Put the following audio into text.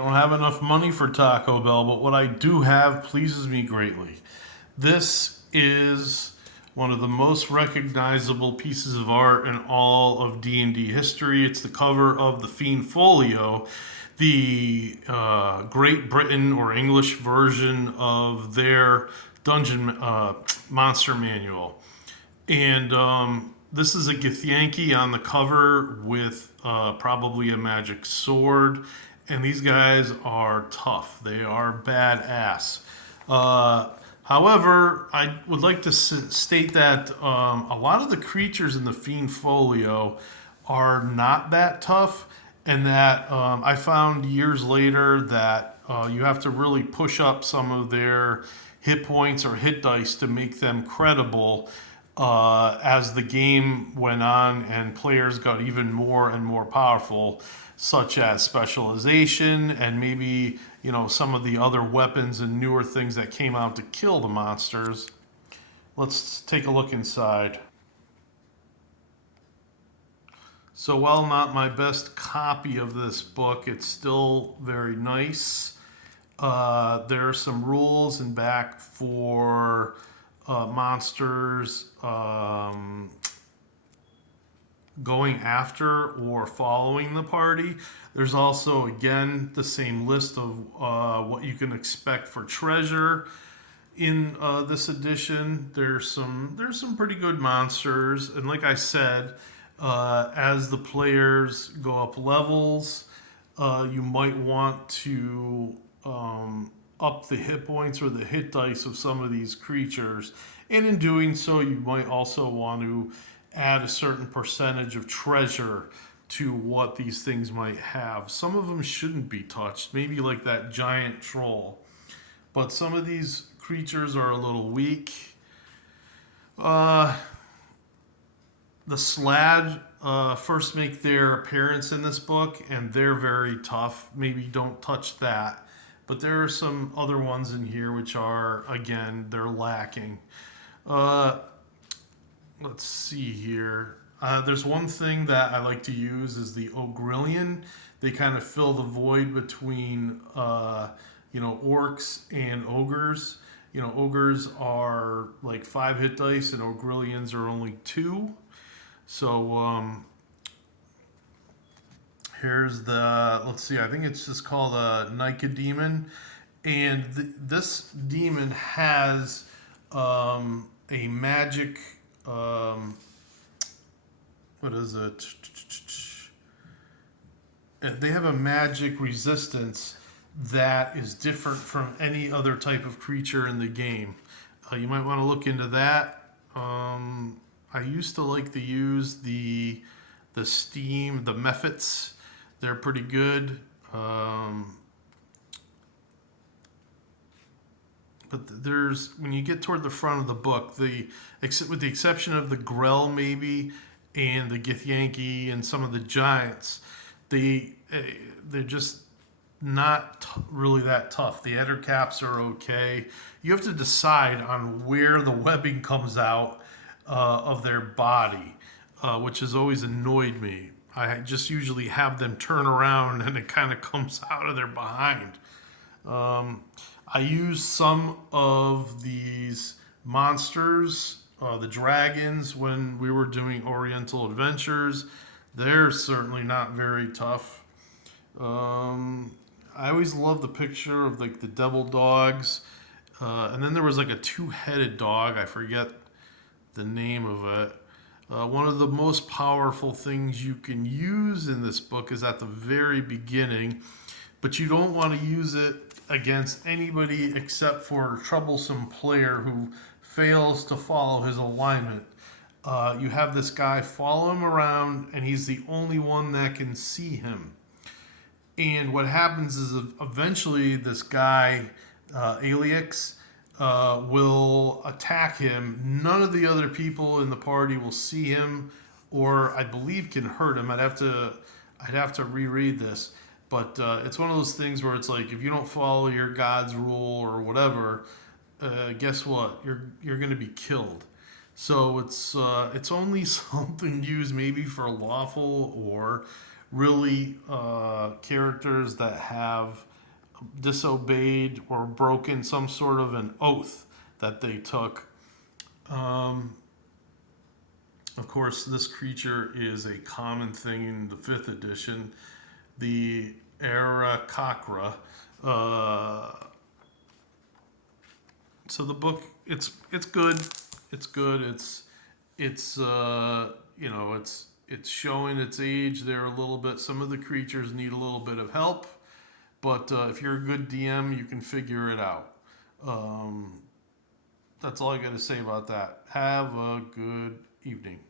don't have enough money for Taco Bell, but what I do have pleases me greatly. This is one of the most recognizable pieces of art in all of D&D history. It's the cover of the Fiend Folio, the Great Britain or English version of their dungeon monster manual. And this is a Githyanki on the cover with probably a magic sword. And these guys are tough. They are badass. However, I would like to state that a lot of the creatures in the Fiend Folio are not that tough, and that I found years later that you have to really push up some of their hit points or hit dice to make them credible as the game went on and players got even more and more powerful, such as specialization and maybe some of the other weapons and newer things that came out to kill the monsters. Let's take a look inside. So while not my best copy of this book, it's still very nice. There are some rules in back for monsters going after or following the party. There's also, again, the same list of what you can expect for treasure in this edition. There's some pretty good monsters, and like I said, as the players go up levels, you might want to up the hit points or the hit dice of some of these creatures. And in doing so, you might also want to add a certain percentage of treasure to what these things might have. Some of them shouldn't be touched, maybe like that giant troll. But some of these creatures are a little weak. The Slad first make their appearance in this book, and they're very tough. Maybe don't touch that. But there are some other ones in here which are, again, they're lacking. Let's see here. There's one thing that I like to use is the Ogrillion. They kind of fill the void between, orcs and ogres. Ogres are like 5 hit dice, and Ogrillions are only 2. So here's let's see, I think it's just called a Nika Demon. And this demon has a magic, what is it? They have a magic resistance that is different from any other type of creature in the game. You might want to look into that. I used to like to use the Steam, the Mephits. They're pretty good. But there's, when you get toward the front of the book, with the exception of the Grell maybe, and the Githyanki and some of the giants, they're just not really that tough. The Ettercaps are okay. You have to decide on where the webbing comes out of their body, which has always annoyed me. I just usually have them turn around and it kind of comes out of their behind. I use some of these monsters, the dragons, when we were doing Oriental Adventures. They're certainly not very tough. I always love the picture of like the devil dogs. And then there was like a 2-headed dog. I forget the name of it. One of the most powerful things you can use in this book is at the very beginning, but you don't want to use it against anybody except for a troublesome player who fails to follow his alignment. You have this guy follow him around, and he's the only one that can see him. And what happens is eventually this guy, Alix, will attack him. None of the other people in the party will see him, or I believe can hurt him. I'd have to reread this, but it's one of those things where it's like, if you don't follow your god's rule or whatever, guess what? You're going to be killed. So it's only something used maybe for lawful or really characters that have disobeyed or broken some sort of an oath that they took. Um, of course, this creature is a common thing in the 5th edition, the Arakakra. Uh, so the book, it's good. It's good. It's it's showing its age there a little bit. Some of the creatures need a little bit of help, but if you're a good DM, you can figure it out. Um, that's all I got to say about that. Have a good evening.